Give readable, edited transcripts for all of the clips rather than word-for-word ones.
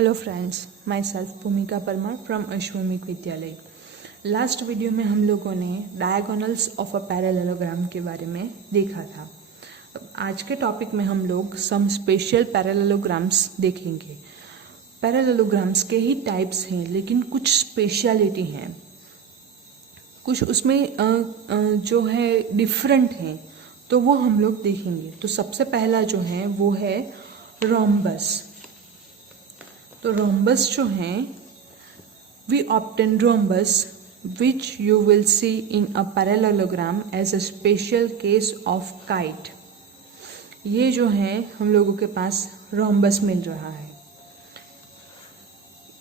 Hello friends, my self भूमिका Parmar from अश्वमिक विद्यालय। Last video में हम लोगों ने डायगोनल्स ऑफ अ पैरेललोग्राम के बारे में देखा था। अब आज के टॉपिक में हम लोग सम स्पेशल पैरेललोग्राम्स देखेंगे। पैरेललोग्राम्स के ही टाइप्स हैं, लेकिन कुछ स्पेशलिटी हैं, कुछ उसमें जो है डिफरेंट हैं, तो वो हम लोग देखेंगे। तो सबसे पहला जो है वो है रोम्बस। तो रोम्बस जो हैं, we obtain rhombus which you will see in a parallelogram as a special case of kite. ये जो है हम लोगों के पास रोम्बस मिल रहा है,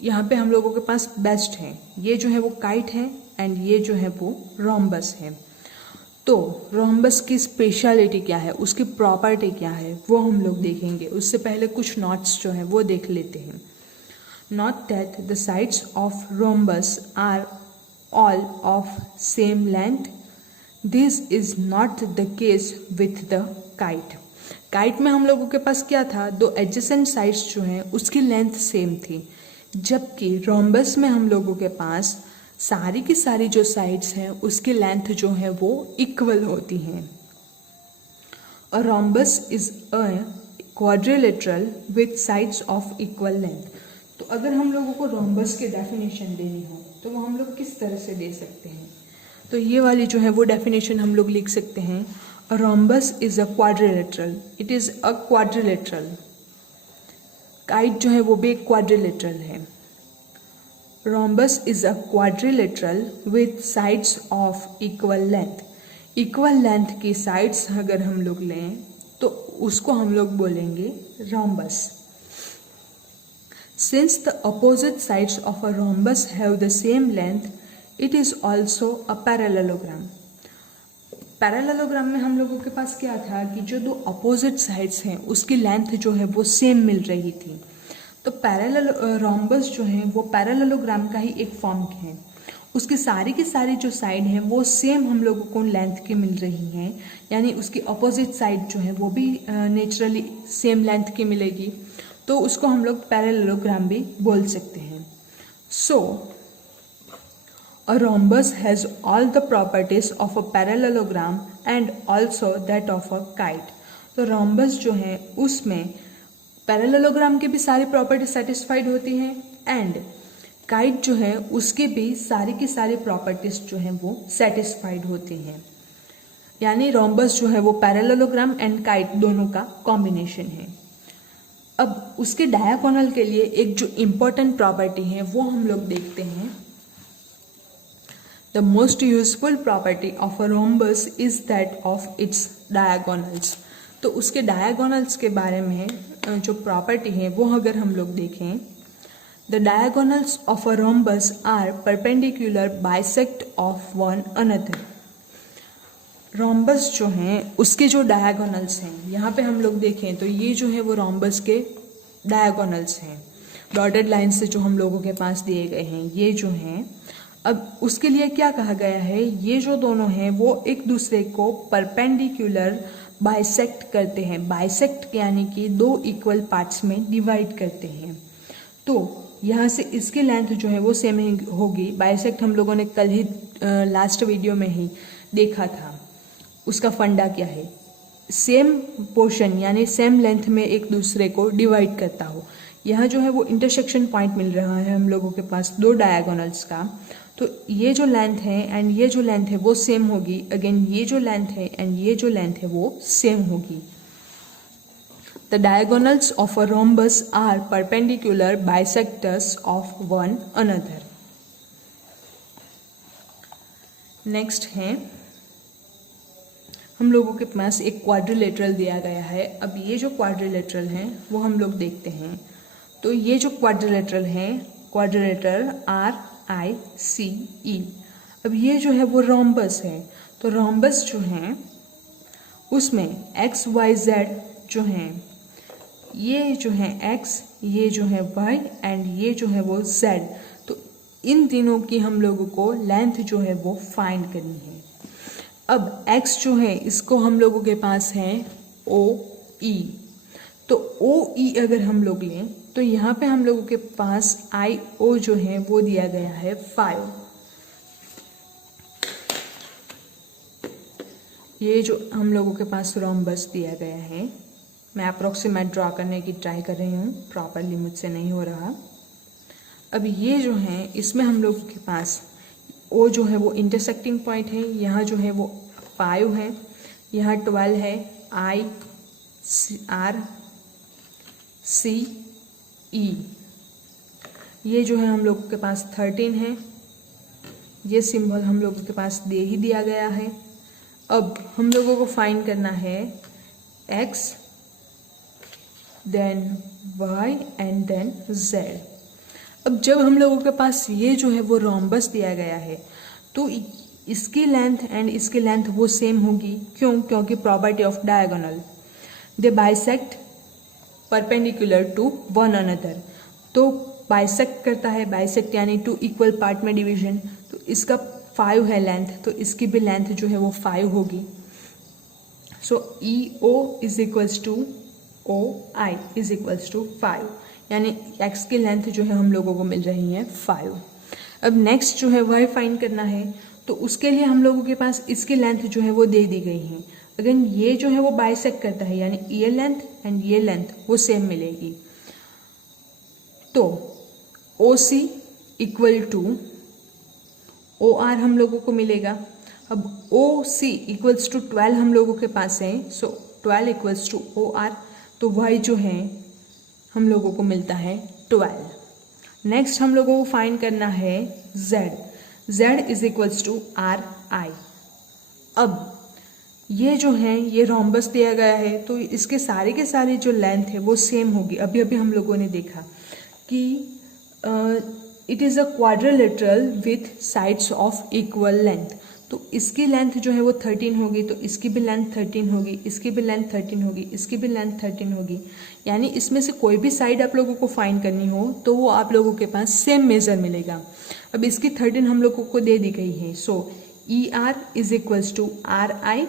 यहाँ पे हम लोगों के पास बेस्ट है। ये जो है वो काइट है एंड ये जो है वो रोम्बस है। तो रोम्बस की स्पेशलिटी क्या है, उसकी प्रॉपर्टी क्या है, वो हम लोग देखेंगे। उससे पहले कुछ नोट्स जो है वो देख लेते हैं। Note that the sides of rhombus are all of same length. This is not the case with the kite. Kite में हम लोगों के पास क्या था, दो एडजेसेंट साइड्स जो हैं उसकी लेंथ सेम थी, जबकि रोम्बस में हम लोगों के पास सारी की सारी जो साइड्स हैं उसकी लेंथ जो है वो इक्वल होती हैं। A rhombus is a quadrilateral with sides of equal length. तो अगर हम लोगों को रोम्बस की डेफिनेशन देनी हो तो वो हम लोग किस तरह से दे सकते हैं। तो ये वाली जो है वो डेफिनेशन हम लोग लिख सकते हैं, a rhombus is a quadrilateral. It is a quadrilateral. Kite जो है वो भी एक क्वाड्रिलेटरल है। Rhombus is a quadrilateral with sides of equal length. Equal length की साइड्स अगर हम लोग लें तो उसको हम लोग बोलेंगे rhombus. Since the opposite sides of a rhombus have the same length, it is also a parallelogram. Parallelogram में हम लोगों के पास क्या था कि जो दो अपोजिट साइड्स हैं उसकी लेंथ जो है वो सेम मिल रही थी। तो पैरेलल रोम्बस जो है वो पैरेललोग्राम का ही एक फॉर्म है। उसकी सारी की सारी जो साइड हैं वो सेम हम लोगों को लेंथ की मिल रही हैं, यानी उसकी अपोजिट साइड जो है वो भी नेचुरली सेम लेंथ की मिलेगी, तो उसको हम लोग पैरेललोग्राम भी बोल सकते हैं। So a rhombus has all the properties of a parallelogram and also that of a kite. तो रोम्बस जो है उसमें पैरेललोग्राम की भी सारी प्रॉपर्टी सेटिस्फाइड होती हैं एंड काइट जो है उसकी भी सारी की सारी प्रॉपर्टीज जो हैं वो सेटिस्फाइड होती हैं। यानी रोम्बस जो है वो पैरेललोग्राम एंड काइट दोनों का कॉम्बिनेशन है। अब उसके डायगोनल के लिए एक जो इम्पोर्टेंट प्रॉपर्टी है वो हम लोग देखते हैं। The most useful property of a rhombus is that of its diagonals. तो उसके डायगोनल्स के बारे में जो प्रॉपर्टी है वो अगर हम लोग देखें, the diagonals of a rhombus are perpendicular bisect of one another. Rhombus जो हैं उसके जो डायगोनल्स हैं, यहाँ पे हम लोग देखें तो ये जो है वो रोम्बस के डायगोनल्स हैं, डॉटेड लाइन से जो हम लोगों के पास दिए गए हैं ये जो हैं। अब उसके लिए क्या कहा गया है, ये जो दोनों हैं वो एक दूसरे को परपेंडिकुलर बाइसेक्ट करते हैं। बाइसेक्ट यानी कि दो इक्वल पार्ट्स में डिवाइड करते हैं। तो यहाँ से इसकी लेंथ जो है वो सेम होगी। बाइसेक्ट हम लोगों ने कल ही लास्ट वीडियो में ही देखा था। उसका फंडा क्या है, सेम पोर्शन यानी सेम लेंथ में एक दूसरे को डिवाइड करता हो। यहाँ जो है वो इंटरसेक्शन पॉइंट मिल रहा है हम लोगों के पास दो डायगोनल्स का। तो ये जो लेंथ है एंड ये जो लेंथ है वो सेम होगी। अगेन ये जो लेंथ है एंड ये जो लेंथ है वो सेम होगी। The diagonals of a rhombus are perpendicular bisectors of one another. Next है, हम लोगों के पास एक क्वाड्रिलेटरल दिया गया है। अब ये जो क्वाड्रिलेटरल है वो हम लोग देखते हैं। तो ये जो क्वाड्रिलेटरल है, क्वाड्रिलेटरल RICE। अब ये जो है वो रोम्बस है। तो रोम्बस जो है उसमें XYZ जो हैं, ये जो है X, ये जो है Y एंड ये जो है वो Z। तो इन तीनों की हम लोगों को लेंथ जो है वो फाइंड करनी है। अब x जो है इसको हम लोगों के पास है OE। तो OE अगर हम लोग लें तो यहाँ पे हम लोगों के पास आई ओ जो है वो दिया गया है 5। ये जो हम लोगों के पास रोम्बस दिया गया है, मैं अप्रोक्सीमेट ड्रॉ करने की ट्राई कर रही हूँ, प्रॉपरली मुझसे नहीं हो रहा। अब ये जो है इसमें हम लोगों के पास ओ जो है वो इंटरसेक्टिंग पॉइंट है, यहाँ जो है वो 5 है, यहाँ 12 है, आई आर सी ई, ये जो है हम लोगों के पास 13 है, ये सिंबल हम लोगों के पास दे ही दिया गया है। अब हम लोगों को फाइंड करना है x, then y and then z। अब जब हम लोगों के पास ये जो है वो रोम्बस दिया गया है तो इसकी लेंथ एंड इसकी लेंथ वो सेम होगी। क्यों? क्योंकि property of diagonal, they bisect perpendicular to one another. तो बाइसेक्ट करता है, बाइसेक्ट यानी 2 इक्वल पार्ट में डिवीजन, तो इसका 5 है लेंथ, तो इसकी भी लेंथ जो है वो 5 होगी। So E O is equals to O I is equals to 5, यानी x की लेंथ जो है हम लोगों को मिल रही है 5। अब नेक्स्ट जो है y फाइंड करना है, तो उसके लिए हम लोगों के पास इसकी लेंथ जो है वो दे दी गई है। अगर ये जो है वो बाइसेक्ट करता है, यानी ये लेंथ एंड ये लेंथ वो सेम मिलेगी। तो ओ सी इक्वल टू ओ आर हम लोगों को मिलेगा। अब ओ सी इक्वल्स टू 12 हम लोगों के पास है, सो 12 इक्वल्स टू ओ आर, तो y जो है हम लोगों को मिलता है 12। नेक्स्ट हम लोगों को फाइंड करना है z, z is equals to R I. अब ये जो है ये रोम्बस दिया गया है, तो इसके सारे के सारे जो लेंथ है वो सेम होगी। अभी अभी हम लोगों ने देखा कि it is a quadrilateral with sides of equal length, तो इसकी लेंथ जो है वो 13 होगी, तो इसकी भी लेंथ 13 होगी, इसकी भी लेंथ 13 होगी, इसकी भी लेंथ 13 होगी। यानी इसमें से कोई भी साइड आप लोगों को फाइंड करनी हो तो वो आप लोगों के पास सेम मेजर मिलेगा। अब इसकी 13 हम लोगों को दे दी गई है, so E R is equals to R I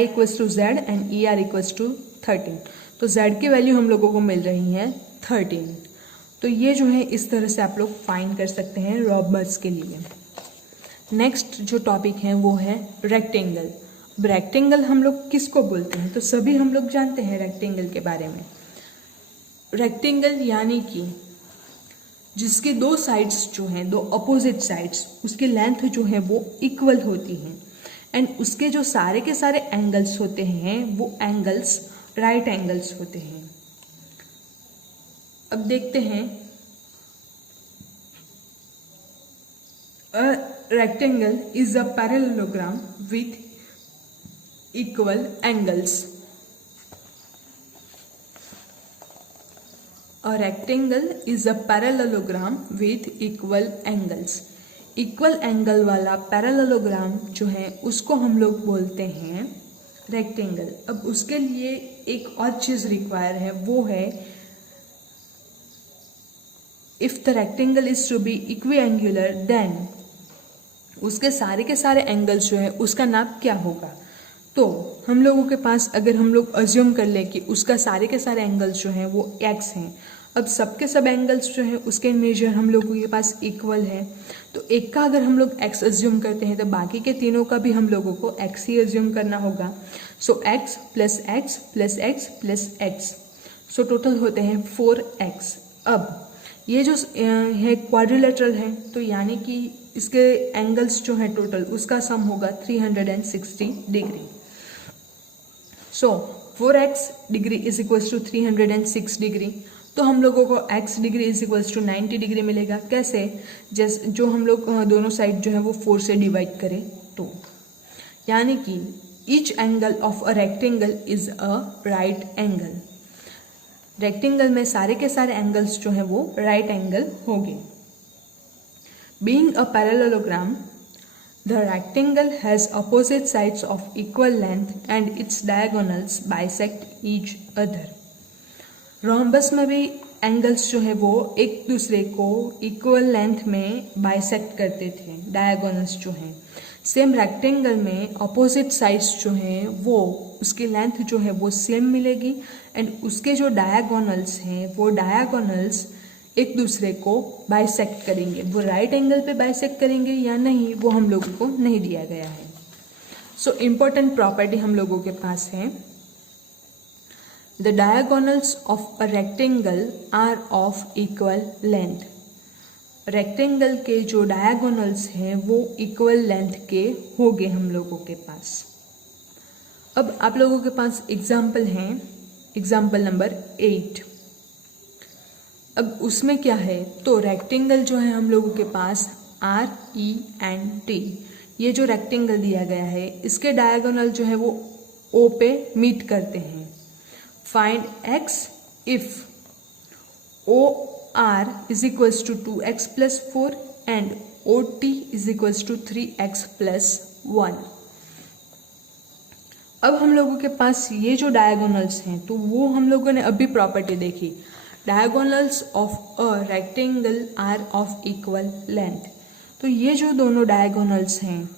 equals to Z and E R equals to 13। तो जेड की वैल्यू हम लोगों को मिल रही है 13। तो ये जो है इस तरह से आप लोग फाइंड कर सकते हैं रोम्बस के लिए। नेक्स्ट जो टॉपिक है वो है रेक्टेंगल। रेक्टेंगल हम लोग किसको बोलते हैं? तो सभी हम लोग जानते हैं रेक्टेंगल के बारे में। रेक्टेंगल यानी कि जिसके दो साइड्स जो हैं, दो अपोजिट साइड्स, उसकी लेंथ जो है वो इक्वल होती हैं एंड उसके जो सारे के सारे एंगल्स होते हैं वो एंगल्स राइट एंगल्स होते हैं। अब देखते हैं, a rectangle is a parallelogram with equal angles. A rectangle is a parallelogram with equal angles. Equal angle वाला पैरेललोग्राम जो है उसको हम लोग बोलते हैं रेक्टेंगल। अब उसके लिए एक और चीज रिक्वायर है, वो है if the rectangle is to be equiangular then उसके सारे के सारे एंगल्स जो है उसका नाप क्या होगा। तो हम लोगों के पास अगर हम लोग अज्यूम कर लें कि उसका सारे के सारे एंगल्स जो हैं वो x हैं, अब सबके सब एंगल्स जो है उसके मेजर हम लोगों के पास इक्वल है, तो एक का अगर हम लोग x अज्यूम करते हैं तो बाकी के तीनों का भी हम लोगों को x ही अज्यूम करना होगा। सो x plus x plus x plus x, so total होते हैं 4x। अब ये जो है क्वाड्रिलेटरल है, तो यानी कि इसके एंगल्स जो है टोटल उसका सम होगा 360 degree. So 4x degree is equals to 306 degree, तो हम लोगों को x degree is equals to 90 degree मिलेगा। कैसे? जैसे जो हम लोग दोनों साइड जो है वो 4 से डिवाइड करें तो, यानी कि each angle of a rectangle is a right angle. Rectangle में सारे के सारे एंगल्स जो है वो राइट एंगल होंगे। Being a parallelogram, the rectangle has opposite sides of equal length and its diagonals bisect each other. Rhombus में भी एंगल्स जो है वो एक दूसरे को इक्वल लेंथ में बाइसेक्ट करते थे, डायगोनल्स जो हैं। सेम रेक्टेंगल में अपोजिट साइड्स जो हैं वो उसकी लेंथ जो है वो सेम मिलेगी एंड उसके जो डायगोनल्स हैं वो डायगोनल्स एक दूसरे को बाइसेक्ट करेंगे। वो राइट एंगल पे बाइसेक्ट करेंगे या नहीं वो हम लोगों को नहीं दिया गया है। सो इम्पोर्टेंट प्रॉपर्टी हम लोगों के पास है, the diagonals of a rectangle are of equal length. Rectangle के जो डायगोनल्स हैं वो इक्वल लेंथ के होंगे हम लोगों के पास। अब आप लोगों के पास एग्जाम्पल हैं, एग्जाम्पल नंबर 8। अब उसमें क्या है, तो रेक्टेंगल जो है हम लोगों के पास RENT, ये जो रेक्टेंगल दिया गया है इसके डायगोनल जो है वो O पे मीट करते हैं। Find x if OR is equals to 2x plus 4 and OT is equals to 3x plus 1। अब हम लोगों के पास ये जो डायगोनल्स हैं तो वो हम लोगों ने अभी प्रॉपर्टी देखी, diagonals of a rectangle are of equal length. तो ये जो दोनों डायगोनल्स हैं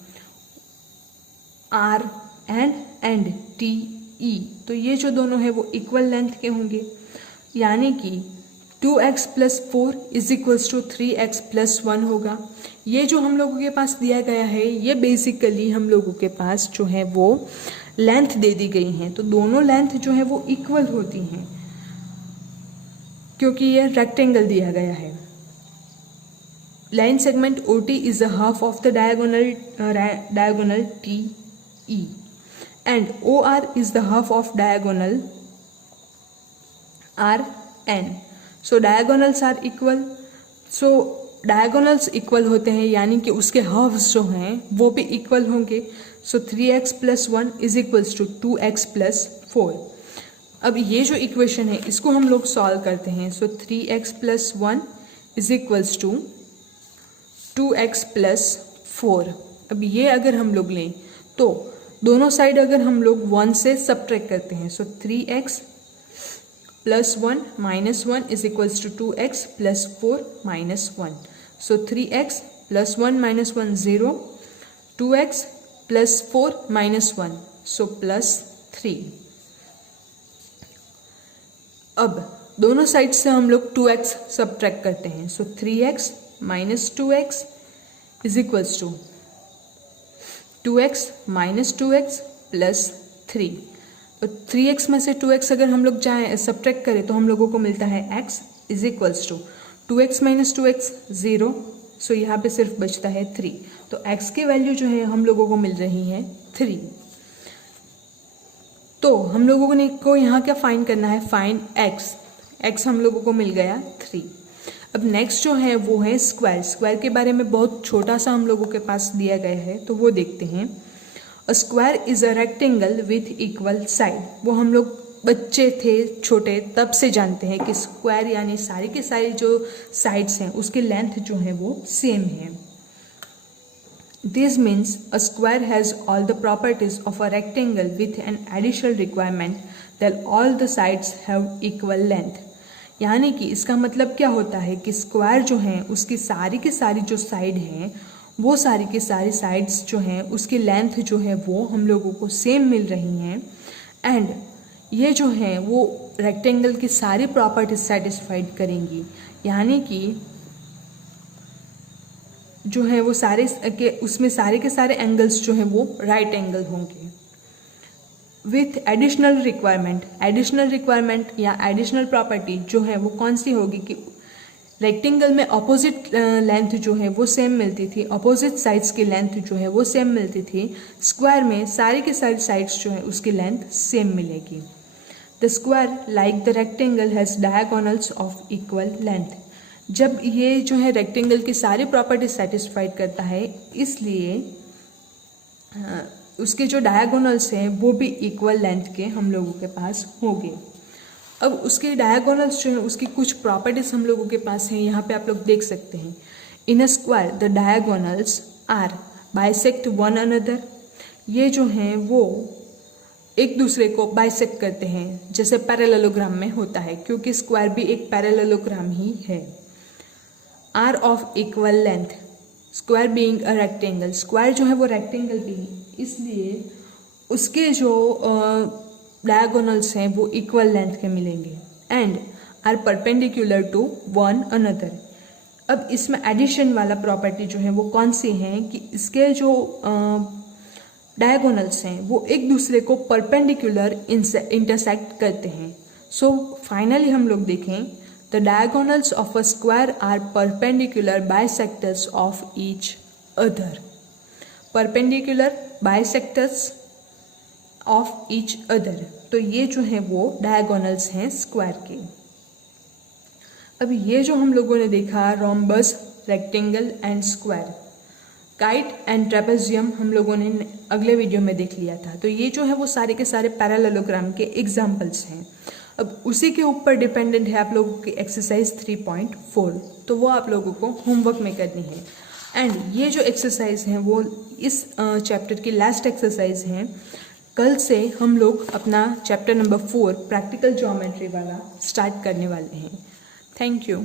R एंड TE, तो ये जो दोनों हैं वो इक्वल लेंथ के होंगे, यानी कि 2x plus 4 is equals to 3x plus 1 होगा। ये जो हम लोगों के पास दिया गया है ये बेसिकली हम लोगों के पास जो है वो लेंथ दे दी गई हैं, तो दोनों लेंथ जो है वो इक्वल होती हैं क्योंकि ये रेक्टेंगल दिया गया है। Line segment OT is a half of the diagonal TE and OR is the half of diagonal RN. So diagonals are equal. So diagonals equal होते हैं यानी कि उसके halves जो हैं वो भी equal होंगे। So 3x plus 1 is equals to 2x plus 4. अब ये जो इक्वेशन है इसको हम लोग सॉल्व करते हैं। So 3x plus 1 is equals to 2x plus 4। अब ये अगर हम लोग लें तो दोनों साइड अगर हम लोग 1 से सब्ट्रैक्ट करते हैं, so 3x plus 1 minus 1 is equals to 2x plus 4 minus 1। So 3x plus 1 minus 1 0, 2x plus 4 minus 1 so plus 3। अब दोनों साइड से हम लोग 2x सब्ट्रैक्ट करते हैं, so 3x minus 2x is equals to 2x minus 2x plus 3। तो 3x में से 2x अगर हम लोग जाएँ सब्ट्रैक्ट करें तो हम लोगों को मिलता है x is equals to 2x minus 2x 0, so यहाँ पे सिर्फ बचता है 3। तो x की वैल्यू जो है हम लोगों को मिल रही है 3। तो हम लोगों को यहाँ क्या फाइंड करना है, फाइंड x हम लोगों को मिल गया 3। अब नेक्स्ट जो है वो है स्क्वायर। स्क्वायर के बारे में बहुत छोटा सा हम लोगों के पास दिया गया है तो वो देखते हैं। A square is a rectangle with equal side. वो हम लोग बच्चे थे छोटे तब से जानते हैं कि स्क्वायर यानी सारी के सारी जो साइड्स हैं उसकी लेंथ जो है वो सेम है। This means a square has all the properties of a rectangle with an additional requirement that all the sides have equal length. यानी कि इसका मतलब क्या होता है कि स्क्वायर जो है उसकी सारी की सारी जो साइड हैं वो सारी की सारी साइड्स जो हैं उसकी लेंथ जो है वो हम लोगों को सेम मिल रही हैं एंड ये जो है वो रेक्टेंगल की सारी प्रॉपर्टीज सेटिस्फाइड करेंगी। यानी कि जो है वो सारे के उसमें सारे के सारे एंगल्स जो हैं वो राइट एंगल होंगे। विथ एडिशनल रिक्वायरमेंट या एडिशनल प्रॉपर्टी जो है वो कौन सी होगी कि रेक्टेंगल में अपोजिट लेंथ जो है वो सेम मिलती थी, अपोजिट साइड्स की लेंथ जो है वो सेम मिलती थी। स्क्वायर में सारी के सारी साइड्स जो है उसकी लेंथ सेम मिलेगी। The square like the rectangle has diagonals of equal length. जब ये जो है रेक्टेंगल की सारी प्रॉपर्टी सेटिस्फाइड करता है इसलिए उसके जो डायगोनल्स हैं वो भी इक्वल लेंथ के हम लोगों के पास होंगे। अब उसके डायगोनल्स जो है उसकी कुछ प्रॉपर्टीज हम लोगों के पास हैं, यहाँ पे आप लोग देख सकते हैं। In a square the diagonals are bisect one another. ये जो हैं वो एक दूसरे को बाइसेक्ट करते हैं जैसे पैरेललोग्राम में होता है, क्योंकि स्क्वायर भी एक पैरेललोग्राम ही है। Are of equal length. Square being a rectangle, square जो है वो रेक्टेंगल भी है, इसलिए उसके जो डायगोनल्स हैं वो इक्वल लेंथ के मिलेंगे and are perpendicular to one another. अब इसमें एडिशन वाला प्रॉपर्टी जो है वो कौन सी है कि इसके जो डायगोनल्स हैं वो एक दूसरे को परपेंडिकुलर इंटरसेक्ट करते हैं। सो फाइनली हम लोग देखें, the diagonals of a square are perpendicular bisectors of each other. Perpendicular bisectors of each other, तो ये जो है वो डायगोनल्स हैं स्क्वायर के। अब ये जो हम लोगों ने देखा rhombus, rectangle and square, kite and trapezium हम लोगों ने अगले वीडियो में देख लिया था। तो ये जो है वो सारे के सारे पैरेललोग्राम के एग्जाम्पल्स हैं। अब उसी के ऊपर डिपेंडेंट है आप लोगों की एक्सरसाइज 3.4, तो वो आप लोगों को होमवर्क में करनी है। एंड ये जो एक्सरसाइज हैं वो इस चैप्टर की लास्ट एक्सरसाइज हैं। कल से हम लोग अपना चैप्टर नंबर 4 प्रैक्टिकल ज्योमेट्री वाला स्टार्ट करने वाले हैं। Thank you.